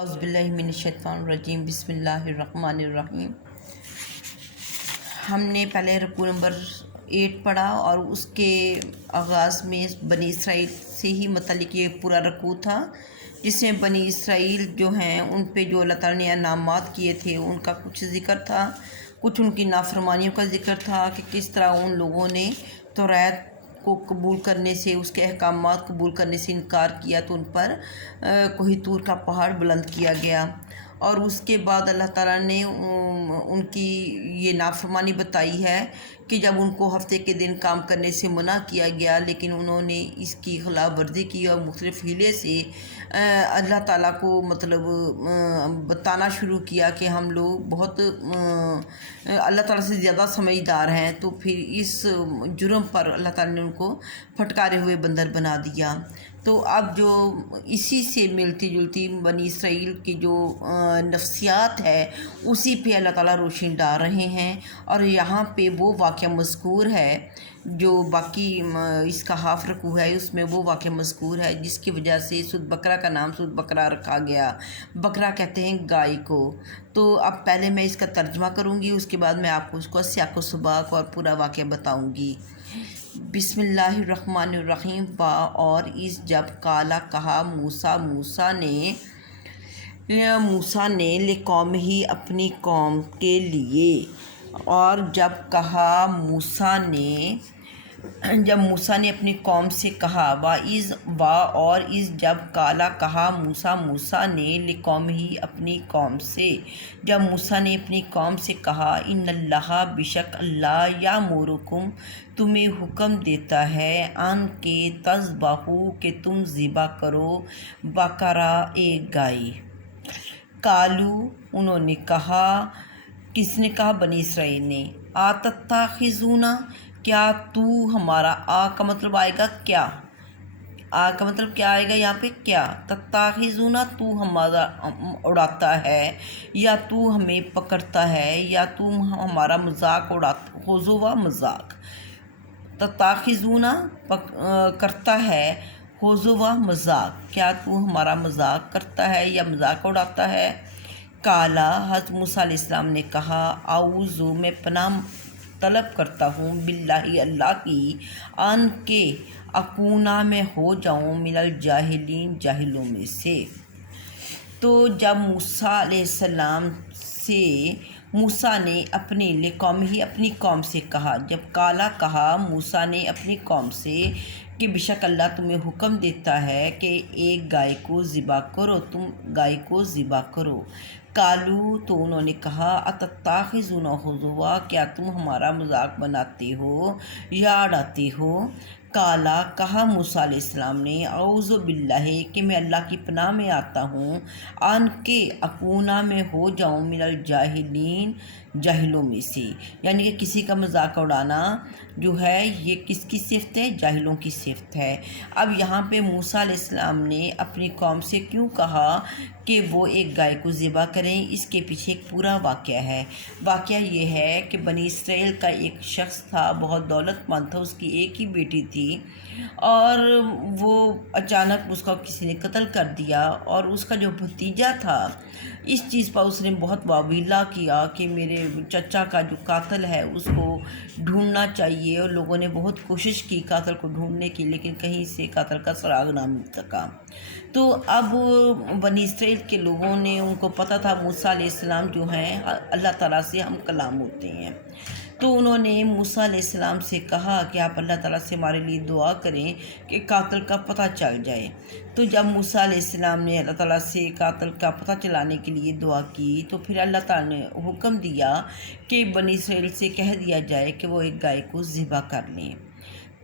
اعوذ باللہ من الشیطان الرجیم، بسم اللہ الرحمن الرحیم۔ ہم نے پہلے رکوع نمبر 8 پڑھا اور اس کے آغاز میں بنی اسرائیل سے ہی متعلق یہ پورا رکوع تھا، جس میں بنی اسرائیل جو ہیں ان پہ جو اللہ تعالیٰ نے انعامات کیے تھے ان کا کچھ ذکر تھا، کچھ ان کی نافرمانیوں کا ذکر تھا کہ کس طرح ان لوگوں نے توریت کو قبول کرنے سے، اس کے احکامات قبول کرنے سے انکار کیا تو ان پر کوہ طور کا پہاڑ بلند کیا گیا، اور اس کے بعد اللہ تعالیٰ نے ان کی یہ نافرمانی بتائی ہے کہ جب ان کو ہفتے کے دن کام کرنے سے منع کیا گیا لیکن انہوں نے اس کی خلاف ورزی کی اور مختلف ہیلے سے اللہ تعالیٰ کو بتانا شروع کیا کہ ہم لوگ بہت اللہ تعالیٰ سے زیادہ سمجھدار ہیں، تو پھر اس جرم پر اللہ تعالیٰ نے ان کو پھٹکارے ہوئے بندر بنا دیا۔ تو اب جو اسی سے ملتی جلتی بنی اسرائیل کی جو نفسیات ہے اسی پہ اللہ تعالیٰ روشنی ڈال رہے ہیں، اور یہاں پہ وہ واقعہ مذکور ہے جو باقی اس کا ہاف رکوع ہے اس میں وہ واقعہ مذکور ہے جس کی وجہ سے سود بکرا کا نام سود بکرا رکھا گیا۔ بکرا کہتے ہیں گائے کو۔ تو اب پہلے میں اس کا ترجمہ کروں گی، اس کے بعد میں آپ کو اس کو سیاق و سباق اور پورا واقعہ بتاؤں گی۔ بسم اللہ الرحمن الرحیم۔ اور اس جب کالا کہا موسیٰ نے لقوم ہی اپنی قوم کے لیے، اور جب موسیٰ نے اپنی قوم سے کہا اور اس جب کالا کہا موسیٰ نے لقوم ہی اپنی قوم سے، جب موسیٰ نے اپنی قوم سے کہا ان اللہ بشک اللہ یامرکم تمہیں حکم دیتا ہے ان کے تذبحوا کہ تم ذبح کرو بقرہ ایک گائے۔ قالو انہوں نے کہا، کس نے کہا؟ بنی اسرائیل نے۔ اتتخذونا کیا تو ہمارا، آ کا مطلب آئے گا کیا، آ کا مطلب کیا آئے گا یہاں پہ کیا، تتخذونا تو ہمارا اڑاتا ہے یا تو ہمیں پکڑتا ہے یا تو ہمارا مذاق اڑاتا، ہزوا مذاق، تتخذونا کرتا ہے، ہزوا مذاق، کیا تو ہمارا مذاق کرتا ہے یا مذاق اڑاتا ہے۔ کالا حضرت موسیٰ علیہ السلام نے کہا اعوذ میں پناہ طلب کرتا ہوں باللہ اللہ کی، ان کے اکونا میں ہو جاؤں من الجاہلین جاہلوں میں سے۔ تو جب موسیٰ علیہ السلام سے موسیٰ نے اپنی قوم سے کہا، جب کالا کہا موسیٰ نے اپنی قوم سے کہ بشک اللہ تمہیں حکم دیتا ہے کہ ایک گائے کو ذبح کرو، تم گائے کو ذبح کرو۔ قالو تو انہوں نے کہا اتتخذونا ہزوا کیا تم ہمارا مذاق بناتے ہو یا اڑاتے ہو۔ کالا کہا موسیٰ علیہ السلام نے اعوذ باللہ کہ میں اللہ کی پناہ میں آتا ہوں، ان کے اکونا میں ہو جاؤں من الجاہلین جاہلوں میں سے، یعنی کہ کسی کا مذاق اڑانا جو ہے یہ کس کی صفت ہے؟ جاہلوں کی صفت ہے۔ اب یہاں پہ موسیٰ علیہ السلام نے اپنی قوم سے کیوں کہا کہ وہ ایک گائے کو ذبح کریں، اس کے پیچھے ایک پورا واقعہ ہے۔ واقعہ یہ ہے کہ بنی اسرائیل کا ایک شخص تھا، بہت دولت مند تھا، اس کی ایک ہی بیٹی تھی اور وہ اچانک اس کا کسی نے قتل کر دیا، اور اس کا جو بھتیجا تھا اس چیز پر اس نے بہت واویلا کیا کہ میرے چچا کا جو قاتل ہے اس کو ڈھونڈنا چاہیے، اور لوگوں نے بہت کوشش کی قاتل کو ڈھونڈنے کی لیکن کہیں سے قاتل کا سراغ نہ مل سکا۔ تو اب بنی اسرائیل کے لوگوں نے، ان کو پتہ تھا موسیٰ علیہ السلام جو ہیں اللہ تعالیٰ سے ہم کلام ہوتے ہیں، تو انہوں نے موسیٰ علیہ السلام سے کہا کہ آپ اللہ تعالیٰ سے ہمارے لیے دعا کریں کہ قاتل کا پتہ چل جائے۔ تو جب موسیٰ علیہ السلام نے اللہ تعالیٰ سے قاتل کا پتہ چلانے کے لیے دعا کی تو پھر اللہ تعالیٰ نے حکم دیا کہ بنی اسرائیل سے کہہ دیا جائے کہ وہ ایک گائے کو ذبح کر لیں۔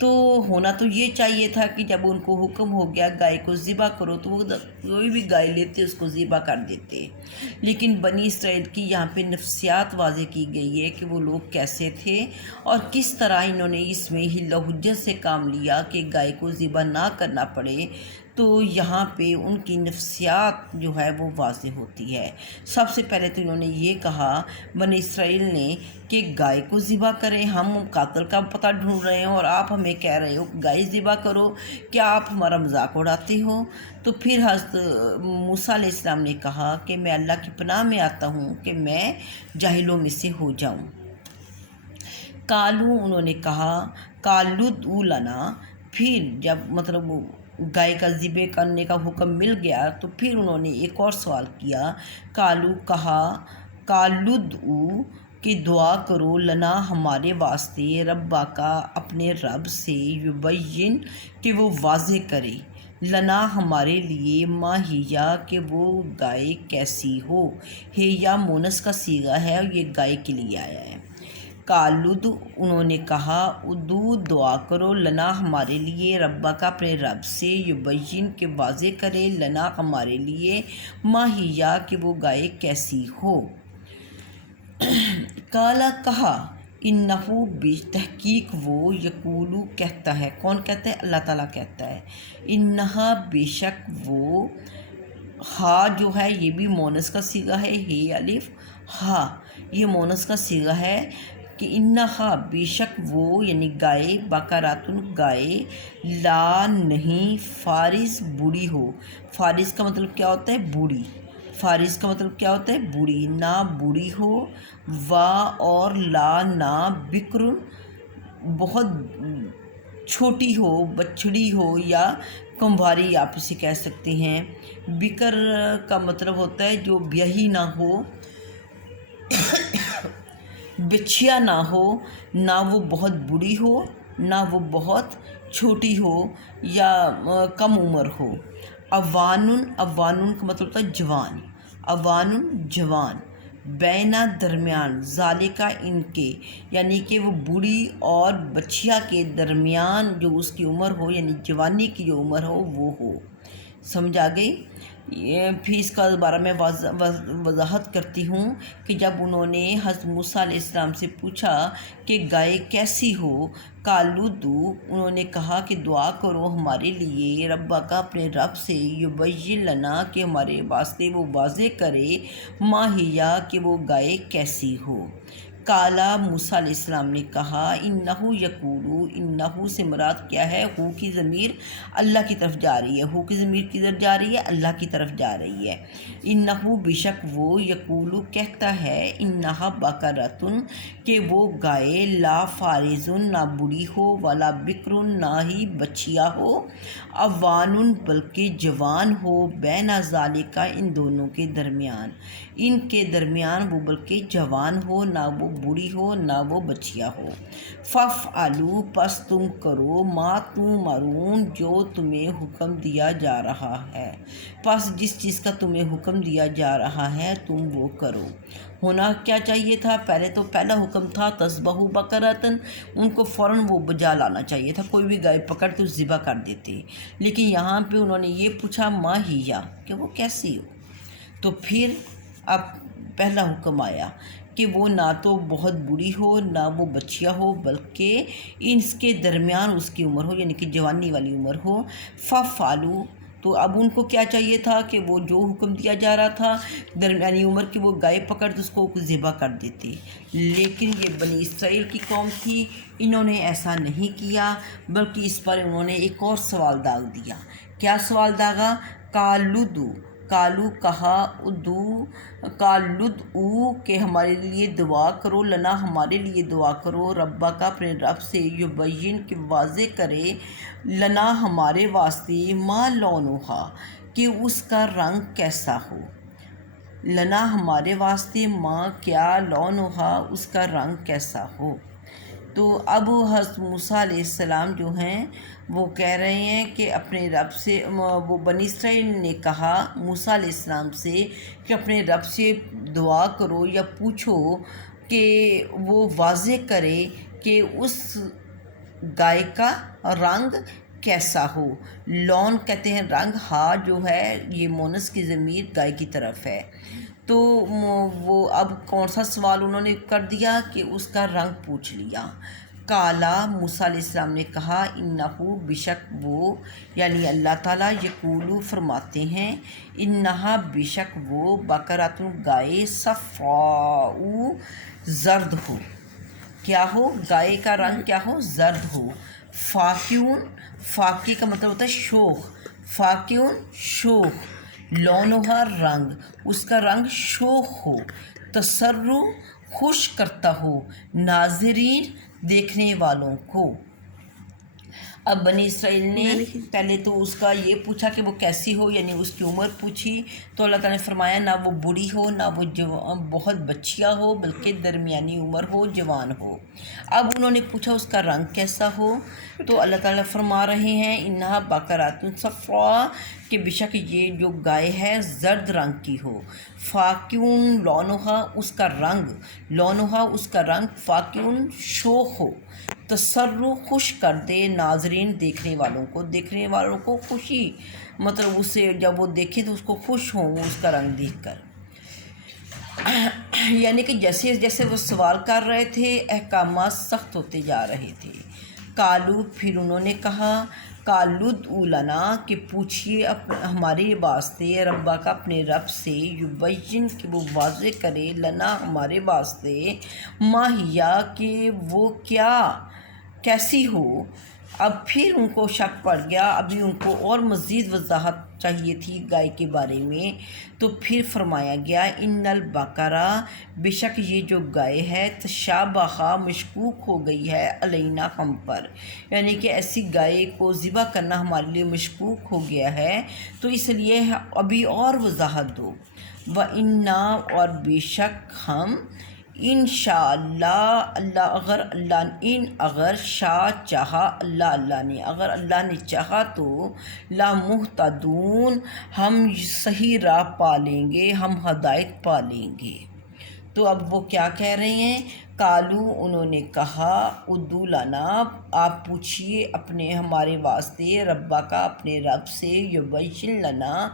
تو ہونا تو یہ چاہیے تھا کہ جب ان کو حکم ہو گیا گائے کو ذبح کرو تو وہ کوئی بھی گائے لیتے اس کو ذبح کر دیتے، لیکن بنی اسرائیل کی یہاں پہ نفسیات واضح کی گئی ہے کہ وہ لوگ کیسے تھے اور کس طرح انہوں نے اس میں حیلہ و حجت سے کام لیا کہ گائے کو ذبح نہ کرنا پڑے، تو یہاں پہ ان کی نفسیات جو ہے وہ واضح ہوتی ہے۔ سب سے پہلے تو انہوں نے یہ کہا بنی اسرائیل نے کہ گائے کو ذبح کریں، ہم قاتل کا پتہ ڈھونڈ رہے ہیں اور آپ ہمیں کہہ رہے ہو گائے ذبح کرو، کیا آپ ہمارا مذاق اڑاتے ہو؟ تو پھر حضرت موسیٰ علیہ السلام نے کہا کہ میں اللہ کی پناہ میں آتا ہوں کہ میں جاہلوں میں سے ہو جاؤں۔ کالو انہوں نے کہا کالد لنا، پھر جب مطلب گائے کا ذبح کرنے کا حکم مل گیا تو پھر انہوں نے ایک اور سوال کیا، کالو کہا کالد کہ دعا کرو لنا ہمارے واسطے ربا کا اپنے رب سے، یبین کہ وہ واضح کرے، لنا ہمارے لیے ما ہیا کہ وہ گائے کیسی ہو، ہے یا مونس کا صیغہ ہے اور یہ گائے کے لیے آیا ہے۔ کالد انہوں نے کہا ادو دعا کرو لنا ہمارے لیے ربا کا اپنے رب سے، یبین کہ واضح کرے لنا ہمارے لیے ما ہیا کہ وہ گائے کیسی ہو۔ کالا کہا انہو تحقیق وہ یقولو کہتا ہے، کون کہتا ہے؟ اللہ تعالیٰ کہتا ہے، انہا بے شک وہ، ہا جو ہے یہ بھی مونس کا صیغہ ہے، ہے الف ہا یہ مونس کا صیغہ ہے کہ انہا بے شک وہ یعنی گائے، بقراتن گائے، لا نہیں فارس بوڑھی ہو، فارس کا مطلب کیا ہوتا ہے؟ بوڑھی، فارس کا مطلب کیا ہوتا ہے؟ بوڑھی، نہ بوڑھی ہو، وا اور لا نہ بکر بہت چھوٹی ہو، بچڑی ہو یا کمواری آپ اسے کہہ سکتے ہیں۔ بکر کا مطلب ہوتا ہے جو بیاہی نہ ہو، بچھیا نہ ہو، نہ وہ بہت بوڑھی ہو نہ وہ بہت چھوٹی ہو یا کم عمر ہو۔ اوانن، اوانن کا مطلب ہوتا ہے جوان، اوانن جوان، بینا درمیان، ذالکا ان کے، یعنی کہ وہ بوڑھی اور بچھیا کے درمیان جو اس کی عمر ہو یعنی جوانی کی جو عمر ہو وہ ہو۔ سمجھ آ گئی؟ پھر اس کا دوبارہ میں وضاحت کرتی ہوں کہ جب انہوں نے حضرت موسیٰ علیہ السلام سے پوچھا کہ گائے کیسی ہو، کالودو انہوں نے کہا کہ دعا کرو ہمارے لیے ربا کا اپنے رب سے، یبین لنا کہ ہمارے واسطے وہ واضح کرے، ما ہیا کہ وہ گائے کیسی ہو۔ کالا موسیٰ علیہ السلام نے کہا انہو یقولو، انہو سے مراد کیا ہے؟ ہو کی ضمیر اللہ کی طرف جا رہی ہے، ہو کی ضمیر کدھر جا رہی ہے؟ اللہ کی طرف جا رہی ہے۔ انہو بے شک وہ، یقولو کہتا ہے، انہا بقرۃن کہ وہ گائے، لا فارزن نہ بوڑھی ہو، ولا بکرن نہ ہی بچیا ہو، اوانن بلکہ جوان ہو، بین ذالکا ان دونوں کے درمیان، ان کے درمیان وہ بلکہ جوان ہو، نہ وہ بوڑھی ہو نہ وہ بچیا ہو۔ فافعلوا پس تم کرو، ما تؤمرون جو تمہیں حکم دیا جا رہا ہے، پس جس چیز کا تمہیں حکم دیا جا رہا ہے تم وہ کرو۔ ہونا کیا چاہیے تھا؟ پہلے تو پہلا حکم تھا تذبحوا بقرۃ، ان کو فوراً وہ بجا لانا چاہیے تھا، کوئی بھی گائے پکڑ تو ذبح کر دیتے، لیکن یہاں پہ انہوں نے یہ پوچھا ما ہیا کہ وہ کیسی ہو۔ تو پھر اب پہلا حکم آیا کہ وہ نہ تو بہت بوڑھی ہو نہ وہ بچیا ہو، بلکہ اس کے درمیان اس کی عمر ہو یعنی کہ جوانی والی عمر ہو۔ فافعلوا تو اب ان کو کیا چاہیے تھا کہ وہ جو حکم دیا جا رہا تھا درمیانی عمر کی وہ گائے پکڑ تو اس کو ذبح کر دیتے، لیکن یہ بنی اسرائیل کی قوم تھی، انہوں نے ایسا نہیں کیا، بلکہ اس پر انہوں نے ایک اور سوال داغ دیا۔ کیا سوال داغا؟ کالودو، کالو کہا ادو، کالد او کہ ہمارے لیے دعا کرو، لنا ہمارے لیے دعا کرو، ربا کا اپنے رب سے، یبین کہ واضح کرے، لنا ہمارے واسطے، ما لونہا کہ اس کا رنگ کیسا ہو، لنا ہمارے واسطے، ما کیا لونہا اس کا رنگ کیسا ہو۔ تو اب حضرت موسیٰ علیہ السلام جو ہیں وہ کہہ رہے ہیں کہ اپنے رب سے، وہ بنی اسرائیل نے کہا موسیٰ علیہ السلام سے کہ اپنے رب سے دعا کرو یا پوچھو کہ وہ واضح کرے کہ اس گائے کا رنگ کیسا ہو۔ لون کہتے ہیں رنگ، ہا جو ہے یہ مونس کی ضمیر گائے کی طرف ہے، تو وہ اب کون سا سوال انہوں نے کر دیا کہ اس کا رنگ پوچھ لیا۔ کالا موسیٰ علیہ السلام نے کہا انہو بشک وہ یعنی اللہ تعالیٰ یقولو فرماتے ہیں انہا بشک وہ بقرۃ گائے صفراء زرد ہو، کیا ہو، گائے کا رنگ کیا ہو، زرد ہو، فاقعون، فاقع کا مطلب ہوتا ہے شوخ، فاقعون شوخ، لونہا رنگ، اس کا رنگ شوخ ہو، تسرو خوش کرتا ہو، ناظرین دیکھنے والوں کو۔ اب بنی اسرائیل نے پہلے تو اس کا یہ پوچھا کہ وہ کیسی ہو، یعنی اس کی عمر پوچھی، تو اللہ تعالیٰ نے فرمایا نہ وہ بوڑھی ہو نہ وہ بہت بچیا ہو، بلکہ درمیانی عمر ہو، جوان ہو۔ اب انہوں نے پوچھا اس کا رنگ کیسا ہو، تو اللہ تعالیٰ فرما رہے ہیں انہا بقرۃ صفراء کہ بشک یہ جو گائے ہے زرد رنگ کی ہو، فاقعون لونہا اس کا رنگ، لونہا اس کا رنگ، فاقعون شوخ ہو، تسرو خوش کر دے، ناظرین دیکھنے والوں کو، دیکھنے والوں کو خوشی، مطلب اسے جب وہ دیکھیں تو اس کو خوش ہوں اس کا رنگ دیکھ کر۔ یعنی کہ جیسے جیسے وہ سوال کر رہے تھے احکامات سخت ہوتے جا رہے تھے۔ کالو پھر انہوں نے کہا کالدعو لنا کہ پوچھیے ہمارے واسطے ربا کا اپنے رب سے، یبین کہ وہ واضح کرے، لنا ہمارے واسطے، ماہیا کہ وہ کیا کیسی ہو۔ اب پھر ان کو شک پڑ گیا، ابھی ان کو اور مزید وضاحت چاہیے تھی گائے کے بارے میں، تو پھر فرمایا گیا ان البقرہ بشک یہ جو گائے ہے تشابہ مشکوک ہو گئی ہے علینا ہم پر، یعنی کہ ایسی گائے کو ذبح کرنا ہمارے لیے مشکوک ہو گیا ہے، تو اس لیے ابھی اور وضاحت دو۔ وَإِنَّا اور بے شک ہم انشاءاللہ اگر شاء چاہا اللہ نے، اگر اللہ نے چاہا تو لامہتدون ہم صحیح راہ پا لیں گے، ہم ہدایت پا لیں گے۔ تو اب وہ کیا کہہ رہے ہیں، کالو انہوں نے کہا ادعو لنا آپ پوچھیے اپنے ہمارے واسطے ربا کا اپنے رب سے، یبین لنا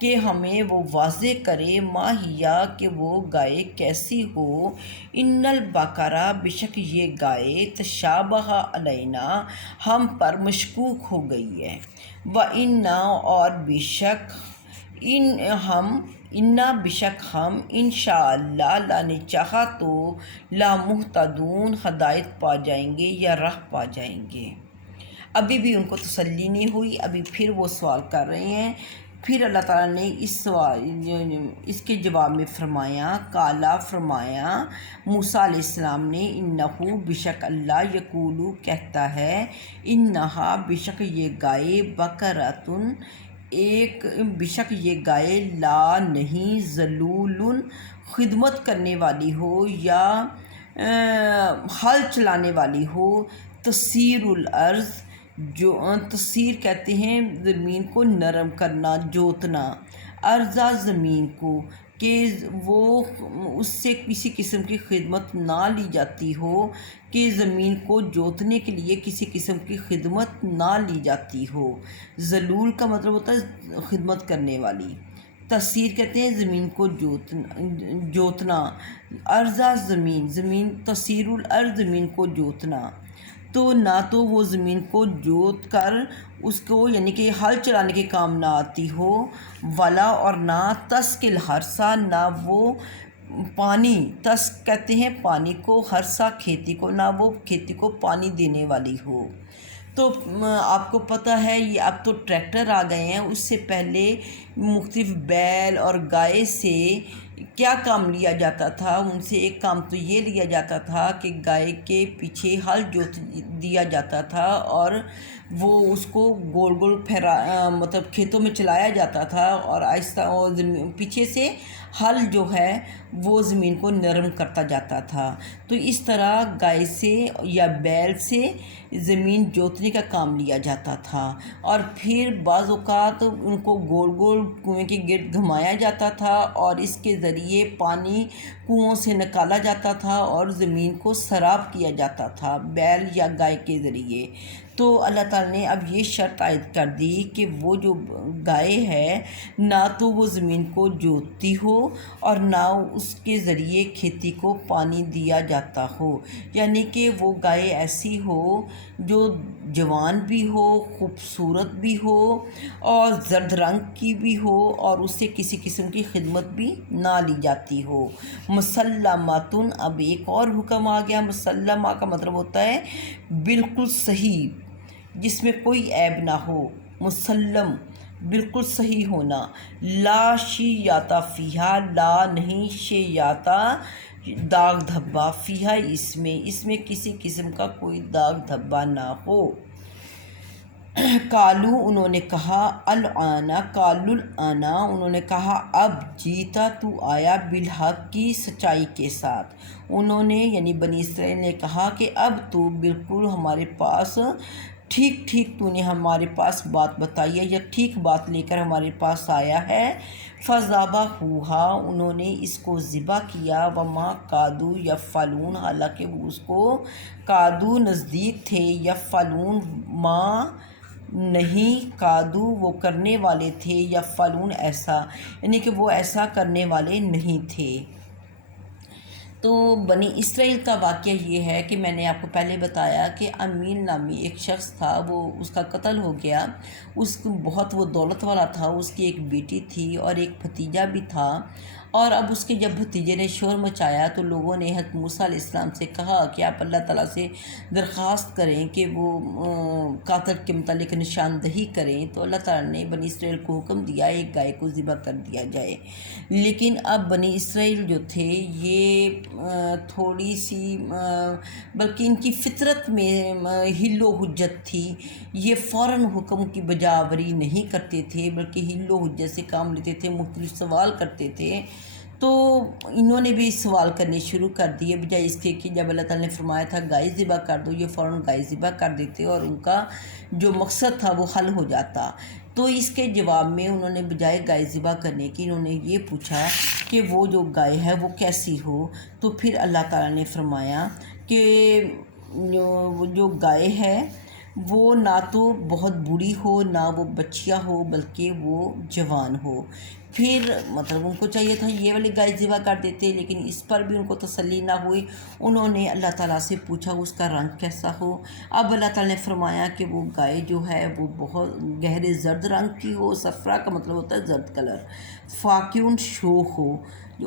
کہ ہمیں وہ واضح کرے، ماہیا کہ وہ گائے کیسی ہو، ان البقرہ بشک یہ گائے تشابہ علینا ہم پر مشکوک ہو گئی ہے، وَإِنَّا اور بے شک بشک ہم انشاءاللہ اللہ نے چاہا تو لامہتدون ہدایت پا جائیں گے یا راہ پا جائیں گے۔ ابھی بھی ان کو تسلی نہیں ہوئی، ابھی پھر وہ سوال کر رہے ہیں۔ پھر اللہ تعالیٰ نے اس کے جواب میں فرمایا کالا فرمایا موسیٰ علیہ السلام نے انہو بشک اللہ یقولو کہتا ہے انہا بشک یہ گائے بقرۃ بشک یہ گائے لا نہیں ذلول خدمت کرنے والی ہو یا ہل چلانے والی ہو، تسیر الارض جو تسیر کہتے ہیں زمین کو نرم کرنا، جوتنا، ارضا زمین کو، کہ وہ اس سے کسی قسم کی خدمت نہ لی جاتی ہو، کہ زمین کو جوتنے کے لیے کسی قسم کی خدمت نہ لی جاتی ہو۔ ذلول کا مطلب ہوتا ہے خدمت کرنے والی، تسیر کہتے ہیں زمین کو جوتنا، ارضا زمین تسیر الارض زمین کو جوتنا، تو نہ تو وہ زمین کو جوت کر اس کو یعنی کہ ہل چلانے کے کام نہ آتی ہو، ولا اور نہ تسقی الحرث نہ وہ پانی، تسق کہتے ہیں پانی کو، حرث کھیتی کو، نہ وہ کھیتی کو پانی دینے والی ہو۔ تو آپ کو پتہ ہے یہ اب تو ٹریکٹر آ گئے ہیں، اس سے پہلے مختلف بیل اور گائے سے کیا کام لیا جاتا تھا، ان سے ایک کام تو یہ لیا جاتا تھا کہ گائے کے پیچھے ہل جوت دیا جاتا تھا اور وہ اس کو گول گول مطلب کھیتوں میں چلایا جاتا تھا، اور آہستہ اور پیچھے سے ہل جو ہے وہ زمین کو نرم کرتا جاتا تھا۔ تو اس طرح گائے سے یا بیل سے زمین جوتنے کا کام لیا جاتا تھا، اور پھر بعض اوقات ان کو گول گول کنویں کے گرد گھمایا جاتا تھا اور اس کے ذریعے پانی کنووں سے نکالا جاتا تھا اور زمین کو سیراب کیا جاتا تھا بیل یا گائے کے ذریعے۔ تو اللہ تعالیٰ نے اب یہ شرط عائد کر دی کہ وہ جو گائے ہے نہ تو وہ زمین کو جوتتی ہو اور نہ اس کے ذریعے کھیتی کو پانی دیا جاتا ہو، یعنی کہ وہ گائے ایسی ہو جو جوان بھی ہو، خوبصورت بھی ہو اور زرد رنگ کی بھی ہو اور اس سے کسی قسم کی خدمت بھی نہ لی جاتی ہو۔ مسلماتن، اب ایک اور حکم آ گیا۔ مسلمہ کا مطلب ہوتا ہے بالکل صحیح، جس میں کوئی عیب نہ ہو، مسلم بالکل صحیح ہونا۔ لا شیاتا فیہا، لا نہیں، شیاتا داغ دھبا، فیہا اس میں کسی قسم کا کوئی داغ دھبا نہ ہو۔ کالو، انہوں نے کہا، الآنا، کالو الآنا، انہوں نے کہا اب جیتا تو آیا، بالحق کی سچائی کے ساتھ۔ انہوں نے یعنی بنی اسرائیل نے کہا کہ اب تو بالکل ہمارے پاس ٹھیک تو نے ہمارے پاس بات بتائی ہے یا ٹھیک بات لے کر ہمارے پاس آیا ہے۔ فذبحوہا، انہوں نے اس کو ذبح کیا، وما کادو یفعلون، حالانکہ وہ اس کو کادو نزدیک تھے، یفعلون ما نہیں، کادو وہ کرنے والے تھے، یفعلون ایسا، یعنی کہ وہ ایسا کرنے والے نہیں تھے۔ تو بنی اسرائیل کا واقعہ یہ ہے کہ میں نے آپ کو پہلے بتایا کہ امین نامی ایک شخص تھا، وہ اس کا قتل ہو گیا۔ اس کو بہت وہ دولت والا تھا، اس کی ایک بیٹی تھی اور ایک بھتیجا بھی تھا، اور اب اس کے جب بھتیجے نے شور مچایا تو لوگوں نے حضرت موسیٰ علیہ السلام سے کہا کہ آپ اللہ تعالیٰ سے درخواست کریں کہ وہ قاتل کے متعلق نشاندہی کریں۔ تو اللہ تعالیٰ نے بنی اسرائیل کو حکم دیا ایک گائے کو ذبح کر دیا جائے، لیکن اب بنی اسرائیل جو تھے یہ تھوڑی سی بلکہ ان کی فطرت میں حل و حجت تھی، یہ فوراً حکم کی بجاوری نہیں کرتے تھے بلکہ حل و حجت سے کام لیتے تھے، مختلف سوال کرتے تھے۔ تو انہوں نے بھی سوال کرنے شروع کر دیے، بجائے اس کے کہ جب اللہ تعالیٰ نے فرمایا تھا گائے ذبح کر دو، یہ فوراً گائے ذبح کر دیتے اور ان کا جو مقصد تھا وہ حل ہو جاتا۔ تو اس کے جواب میں انہوں نے بجائے گائے ذبح کرنے کی انہوں نے یہ پوچھا کہ وہ جو گائے ہے وہ کیسی ہو۔ تو پھر اللہ تعالیٰ نے فرمایا کہ جو گائے ہے وہ نہ تو بہت بوڑھی ہو نہ وہ بچیا ہو بلکہ وہ جوان ہو۔ پھر مطلب ان کو چاہیے تھا یہ والی گائے ذبح کر دیتے، لیکن اس پر بھی ان کو تسلی نہ ہوئی، انہوں نے اللہ تعالیٰ سے پوچھا اس کا رنگ کیسا ہو۔ اب اللہ تعالیٰ نے فرمایا کہ وہ گائے جو ہے وہ بہت گہرے زرد رنگ کی ہو، صفرا کا مطلب ہوتا ہے زرد کلر، فاقعٌ شو ہو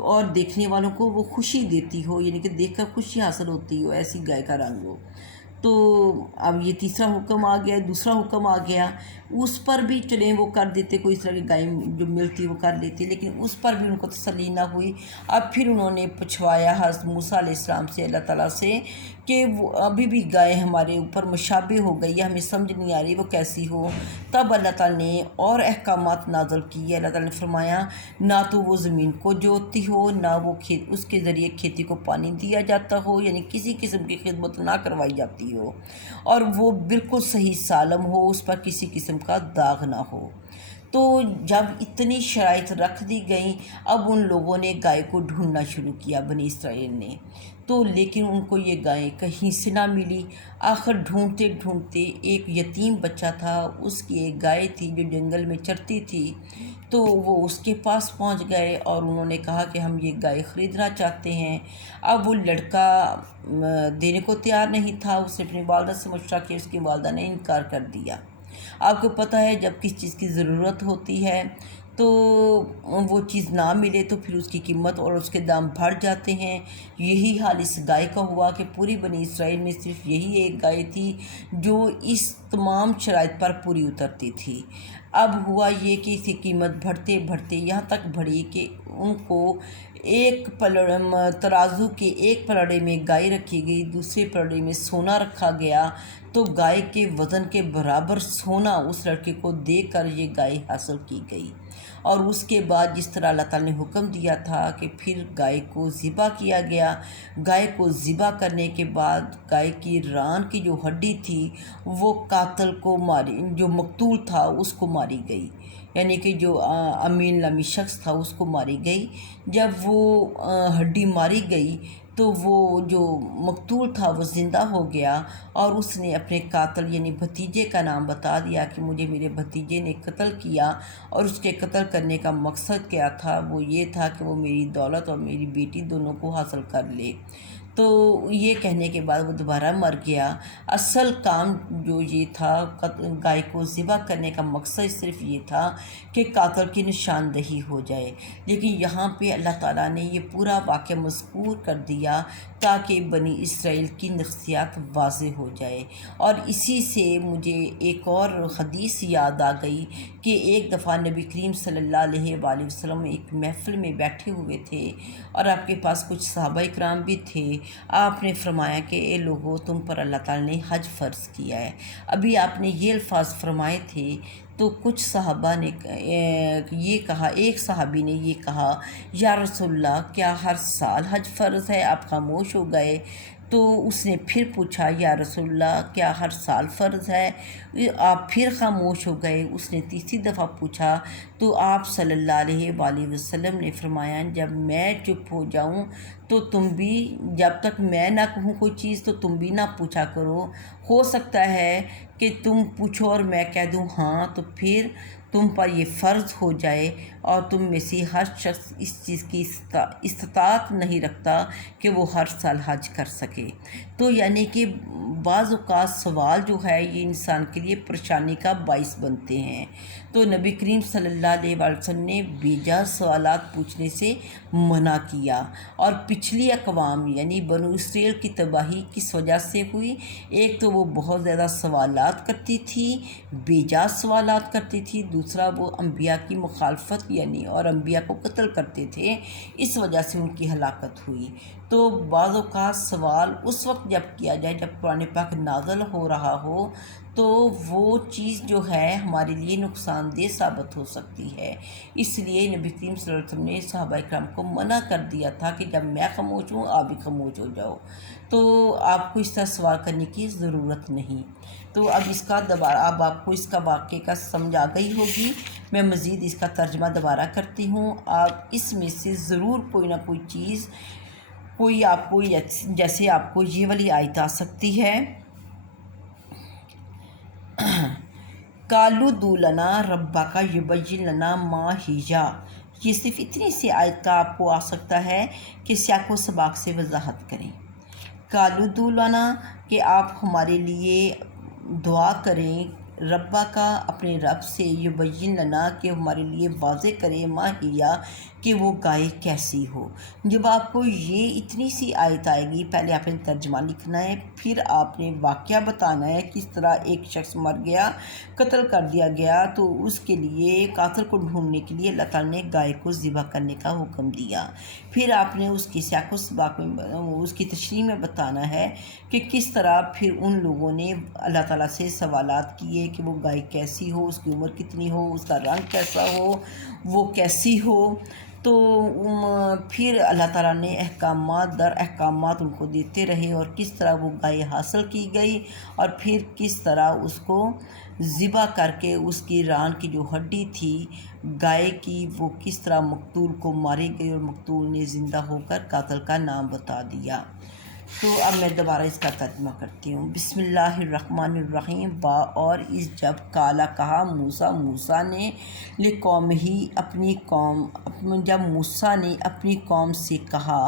اور دیکھنے والوں کو وہ خوشی دیتی ہو، یعنی کہ دیکھ کر خوشی حاصل ہوتی ہو، ایسی گائے کا رنگ ہو۔ تو اب یہ تیسرا حکم آ گیا، دوسرا حکم آ گیا، اس پر بھی چلیں وہ کر دیتے، کوئی اس طرح کی گائے جو ملتی وہ کر لیتی، لیکن اس پر بھی ان کو تسلی نہ ہوئی۔ اب پھر انہوں نے پوچھوایا حضرت موسیٰ علیہ السلام سے اللہ تعالیٰ سے کہ وہ ابھی بھی گائے ہمارے اوپر مشابہ ہو گئی ہے، ہمیں سمجھ نہیں آ رہی وہ کیسی ہو۔ تب اللہ تعالیٰ نے اور احکامات نازل کیے۔ اللہ تعالیٰ نے فرمایا نہ تو وہ زمین کو جوتتی ہو نہ وہ اس کے ذریعے کھیتی کو پانی دیا جاتا ہو، یعنی کسی قسم کی خدمت نہ کروائی جاتی ہو، اور وہ بالکل صحیح سالم ہو، اس پر کسی قسم کا داغ نہ ہو۔ تو جب اتنی شرائط رکھ دی گئیں اب ان لوگوں نے گائے کو ڈھونڈنا شروع کیا، بنی اسرائیل نے، تو لیکن ان کو یہ گائے کہیں سے نہ ملی۔ آخر ڈھونڈتے ڈھونڈتے ایک یتیم بچہ تھا، اس کی ایک گائے تھی جو جنگل میں چرتی تھی، تو وہ اس کے پاس پہنچ گئے اور انہوں نے کہا کہ ہم یہ گائے خریدنا چاہتے ہیں۔ اب وہ لڑکا دینے کو تیار نہیں تھا، اس نے اپنی والدہ سے مشورہ کیا، اس کی والدہ نے انکار کر دیا۔ آپ کو پتہ ہے جب کس چیز کی ضرورت ہوتی ہے تو وہ چیز نہ ملے تو پھر اس کی قیمت اور اس کے دام بڑھ جاتے ہیں۔ یہی حال اس گائے کا ہوا کہ پوری بنی اسرائیل میں صرف یہی ایک گائے تھی جو اس تمام شرائط پر پوری اترتی تھی۔ اب ہوا یہ کہ اس کی قیمت بڑھتے بڑھتے یہاں تک بڑھی کہ ان کو ایک ترازو کے ایک پلڑے میں گائے رکھی گئی، دوسرے پلڑے میں سونا رکھا گیا، تو گائے کے وزن کے برابر سونا اس لڑکے کو دے کر یہ گائے حاصل کی گئی۔ اور اس کے بعد جس طرح اللہ تعالیٰ نے حکم دیا تھا کہ پھر گائے کو ذبح کیا گیا۔ گائے کو ذبح کرنے کے بعد گائے کی ران کی جو ہڈی تھی وہ قاتل کو ماری، جو مقتول تھا اس کو ماری گئی، یعنی کہ جو امین نامی شخص تھا اس کو ماری گئی۔ جب وہ ہڈی ماری گئی تو وہ جو مقتول تھا وہ زندہ ہو گیا، اور اس نے اپنے قاتل یعنی بھتیجے کا نام بتا دیا کہ مجھے میرے بھتیجے نے قتل کیا، اور اس کے قتل کرنے کا مقصد کیا تھا، وہ یہ تھا کہ وہ میری دولت اور میری بیٹی دونوں کو حاصل کر لے۔ تو یہ کہنے کے بعد وہ دوبارہ مر گیا۔ اصل کام جو یہ تھا، گائے کو ذبح کرنے کا مقصد صرف یہ تھا کہ قاتل کی نشاندہی ہو جائے، لیکن یہاں پہ اللہ تعالیٰ نے یہ پورا واقعہ مذکور کر دیا تاکہ بنی اسرائیل کی نفسیات واضح ہو جائے۔ اور اسی سے مجھے ایک اور حدیث یاد آ گئی کہ ایک دفعہ نبی کریم صلی اللہ علیہ وآلہ وسلم ایک محفل میں بیٹھے ہوئے تھے، اور آپ کے پاس کچھ صحابہ کرام بھی تھے۔ آپ نے فرمایا کہ اے لوگو، تم پر اللہ تعالیٰ نے حج فرض کیا ہے۔ ابھی آپ نے یہ الفاظ فرمائے تھے تو کچھ صحابہ نے یہ کہا، ایک صحابی نے یہ کہا، یا رسول اللہ، کیا ہر سال حج فرض ہے؟ آپ خاموش ہو گئے۔ تو اس نے پھر پوچھا، یا رسول اللہ، کیا ہر سال فرض ہے؟ آپ پھر خاموش ہو گئے۔ اس نے تیسری دفعہ پوچھا تو آپ صلی اللہ علیہ وآلہ وسلم نے فرمایا، جب میں چپ ہو جاؤں تو تم بھی، جب تک میں نہ کہوں کوئی چیز تو تم بھی نہ پوچھا کرو۔ ہو سکتا ہے کہ تم پوچھو اور میں کہہ دوں ہاں، تو پھر تم پر یہ فرض ہو جائے، اور تم میں سے ہر شخص اس چیز کی استطاعت نہیں رکھتا کہ وہ ہر سال حج کر سکے۔ تو یعنی کہ بعض اوقات سوال جو ہے یہ انسان کے لیے پریشانی کا باعث بنتے ہیں۔ تو نبی کریم صلی اللہ علیہ وآلہ وسلم نے بیجا سوالات پوچھنے سے منع کیا۔ اور پچھلی اقوام یعنی بنو اسرائیل کی تباہی کس وجہ سے ہوئی؟ ایک تو وہ بہت زیادہ سوالات کرتی تھی، بیجا سوالات کرتی تھی، دوسرا وہ انبیاء کی مخالفت یعنی اور انبیاء کو قتل کرتے تھے، اس وجہ سے ان کی ہلاکت ہوئی۔ تو بعض اوقات سوال اس وقت جب کیا جائے جب قرآن پاک نازل ہو رہا ہو، تو وہ چیز جو ہے ہمارے لیے نقصان دہ ثابت ہو سکتی ہے۔ اس لیے نبی کریم صلی اللہ علیہ وسلم نے صحابہ کرام کو منع کر دیا تھا کہ جب میں خاموش ہوں آپ بھی خاموش ہو جاؤ، تو آپ کو اس طرح سوال کرنے کی ضرورت نہیں۔ تو اب اس کا دوبارہ اب آپ کو اس کا واقعے کا سمجھ آ گئی ہوگی۔ میں مزید اس کا ترجمہ دوبارہ کرتی ہوں۔ آپ اس میں سے ضرور کوئی نہ کوئی چیز، کوئی آپ کو جیسے آپ کو یہ والی آیت آ سکتی ہے، کالو دولنا ربا کا یبین لنا ما ہیا، یہ صرف اتنی سی آیت کا آپ کو آ سکتا ہے کہ سیاق و سباق سے وضاحت کریں۔ کالو دولنا کہ آپ ہمارے لیے دعا کریں، ربا کا اپنے رب سے، یبین لنا کہ ہمارے لیے واضح کرے، ما ہیا کہ وہ گائے کیسی ہو۔ جب آپ کو یہ اتنی سی آیت آئے گی، پہلے آپ نے ترجمہ لکھنا ہے، پھر آپ نے واقعہ بتانا ہے کس طرح ایک شخص مر گیا، قتل کر دیا گیا، تو اس کے لیے قاتل کو ڈھونڈنے کے لیے اللہ تعالیٰ نے گائے کو ذبح کرنے کا حکم دیا۔ پھر آپ نے اس کی سیاق و سباق میں اس کی تشریح میں بتانا ہے کہ کس طرح پھر ان لوگوں نے اللہ تعالیٰ سے سوالات کیے کہ وہ گائے کیسی ہو، اس کی عمر کتنی ہو، اس کا رنگ کیسا ہو، وہ کیسی ہو۔ تو پھر اللہ تعالیٰ نے احکامات در احکامات ان کو دیتے رہے، اور کس طرح وہ گائے حاصل کی گئی، اور پھر کس طرح اس کو ذبح کر کے اس کی ران کی جو ہڈی تھی گائے کی، وہ کس طرح مقتول کو ماری گئی، اور مقتول نے زندہ ہو کر قاتل کا نام بتا دیا۔ تو اب میں دوبارہ اس کا ترجمہ کرتی ہوں۔ بسم اللہ الرحمن الرحیم۔ با اور اس جب کالا کہا موسیٰ نے لقوم ہی اپنی قوم، جب موسیٰ نے اپنی قوم سے کہا،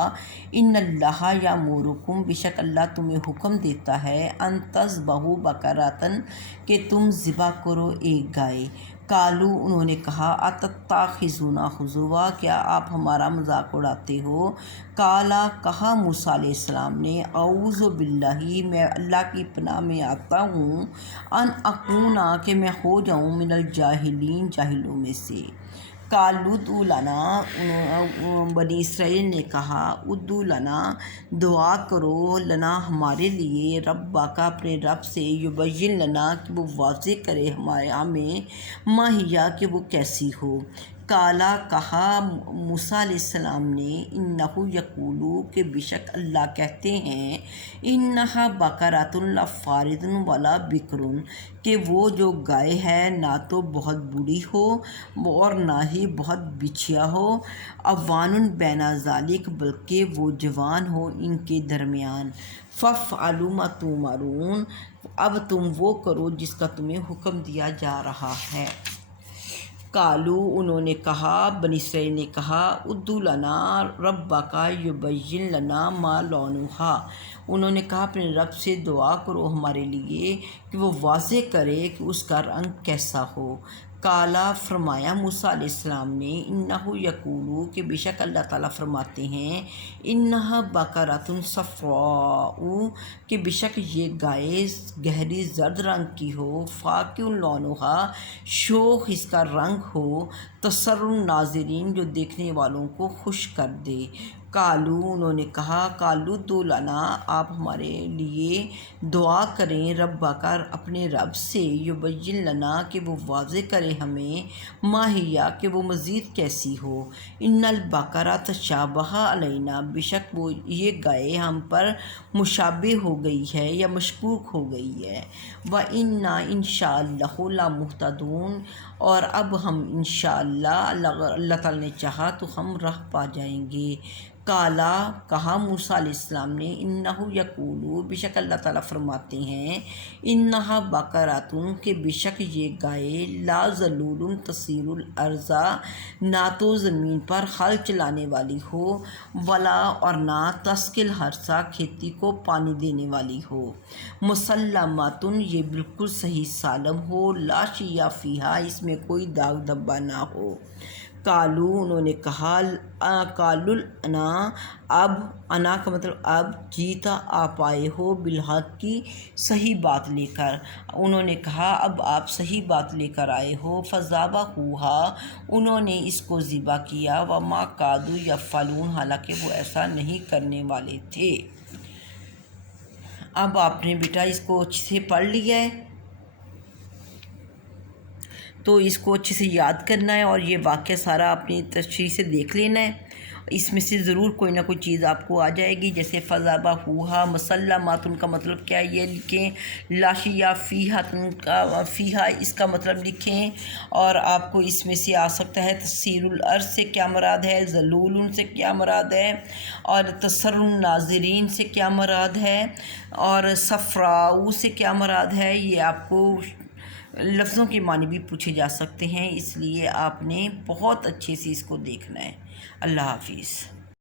ان اللہ یامرکم، بے شک اللہ تمہیں حکم دیتا ہے، ان تذبحوا بقرۃ، کہ تم ذبح کرو ایک گائے۔ کالو انہوں نے کہا، اتتخذونا ہزوا، کیا آپ ہمارا مذاق اڑاتے ہو؟ کالا کہا موسیٰ علیہ السلام نے، اعوذ باللہ، میں اللہ کی پناہ میں آتا ہوں، ان اکونا، کہ میں ہو جاؤں، من الجاہلین، جاہلوں میں سے۔ کالو ادعو لنا، بنی اسرائیل نے کہا، ادعو لنا، دعا کرو، لنا ہمارے لیے، ربا کا اپنے رب سے، یبین لنا کہ وہ واضح کرے ہمیں، ما ہیا کہ وہ کیسی ہو۔ کالا کہا موسیٰ علیہ السلام نے انہ یقولو کہ بے شک اللہ کہتے ہیں انہا بقرۃ لا فارض ولا بکر کہ وہ جو گائے ہے نہ تو بہت بوڑھی ہو اور نہ ہی بہت بچھیا ہو، اوان بین ذالک بلکہ وہ جوان ہو ان کے درمیان، فافعلوا ما تؤمرون اب تم وہ کرو جس کا تمہیں حکم دیا جا رہا ہے۔ قالو انہوں نے کہا، بنی اسرائیل نے کہا، ادع لنا ربک یبین لنا ما لونہا، انہوں نے کہا اپنے رب سے دعا کرو ہمارے لیے کہ وہ واضح کرے کہ اس کا رنگ کیسا ہو۔ قالا فرمایا موسیٰ علیہ السلام نے انہ یقولو کہ بے شک اللہ تعالیٰ فرماتے ہیں انہا بقرۃ صفراء کہ بے شک یہ گائے گہری زرد رنگ کی ہو، فاقع لونہا شوخ اس کا رنگ ہو، تسر الناظرین جو دیکھنے والوں کو خوش کر دے۔ قالو انہوں نے کہا، قالو ادع لنا آپ ہمارے لیے دعا کریں ربک اپنے رب سے، یبین لنا کہ وہ واضح کرے ہمیں، ما ہیا کہ وہ مزید کیسی ہو، ان البقرۃ تشابہ علینا بے شک وہ یہ گائے ہم پر مشابہ ہو گئی ہے یا مشکوک ہو گئی ہے، وَإِنَّا إِنشَاءَ اللَّهُ لَمُهْتَدُونَ اور اب ہم انشاءاللہ اللہ تعالیٰ نے چاہا تو ہم راہ پا جائیں گے۔ قالا کہا موسیٰ علیہ السلام نے انہ یقولو بے شک اللہ تعالیٰ فرماتے ہیں انہا بقرۃ کہ بے شک یہ گائے لا ذلول تثیر الارض نہ تو زمین پر ہل چلانے والی ہو، ولا اور نہ تسقی الحرث کھیتی کو پانی دینے والی ہو، مسلمۃ یہ بالکل صحیح سالم ہو، لا شیء فیہا اس میں کوئی داغ دھبا نہ ہو۔ قالو انہوں نے کہا، قالوا انا اب انا کا مطلب اب جیتا آپ آئے ہو بالحق کی صحیح بات لے کر، انہوں نے کہا اب آپ صحیح بات لے کر آئے ہو، فذبحوہا انہوں نے اس کو ذبح کیا، وما کادوا یفعلون حالانکہ وہ ایسا نہیں کرنے والے تھے۔ اب آپ نے بیٹا اس کو اچھے سے پڑھ لیا ہے تو اس کو اچھے سے یاد کرنا ہے اور یہ واقعہ سارا اپنی تشریح سے دیکھ لینا ہے، اس میں سے ضرور کوئی نہ کوئی چیز آپ کو آ جائے گی، جیسے فذبحوہا مسلمات کا مطلب کیا ہے یہ لکھیں، لا شیء فیہا اس کا مطلب لکھیں، اور آپ کو اس میں سے آ سکتا ہے تسیر الارض سے کیا مراد ہے، ذلول سے کیا مراد ہے، اور تسر الناظرین سے کیا مراد ہے، اور صفراء سے کیا مراد ہے، یہ آپ کو لفظوں کے معنی بھی پوچھے جا سکتے ہیں، اس لیے آپ نے بہت اچھے سے اس کو دیکھنا ہے۔ اللہ حافظ۔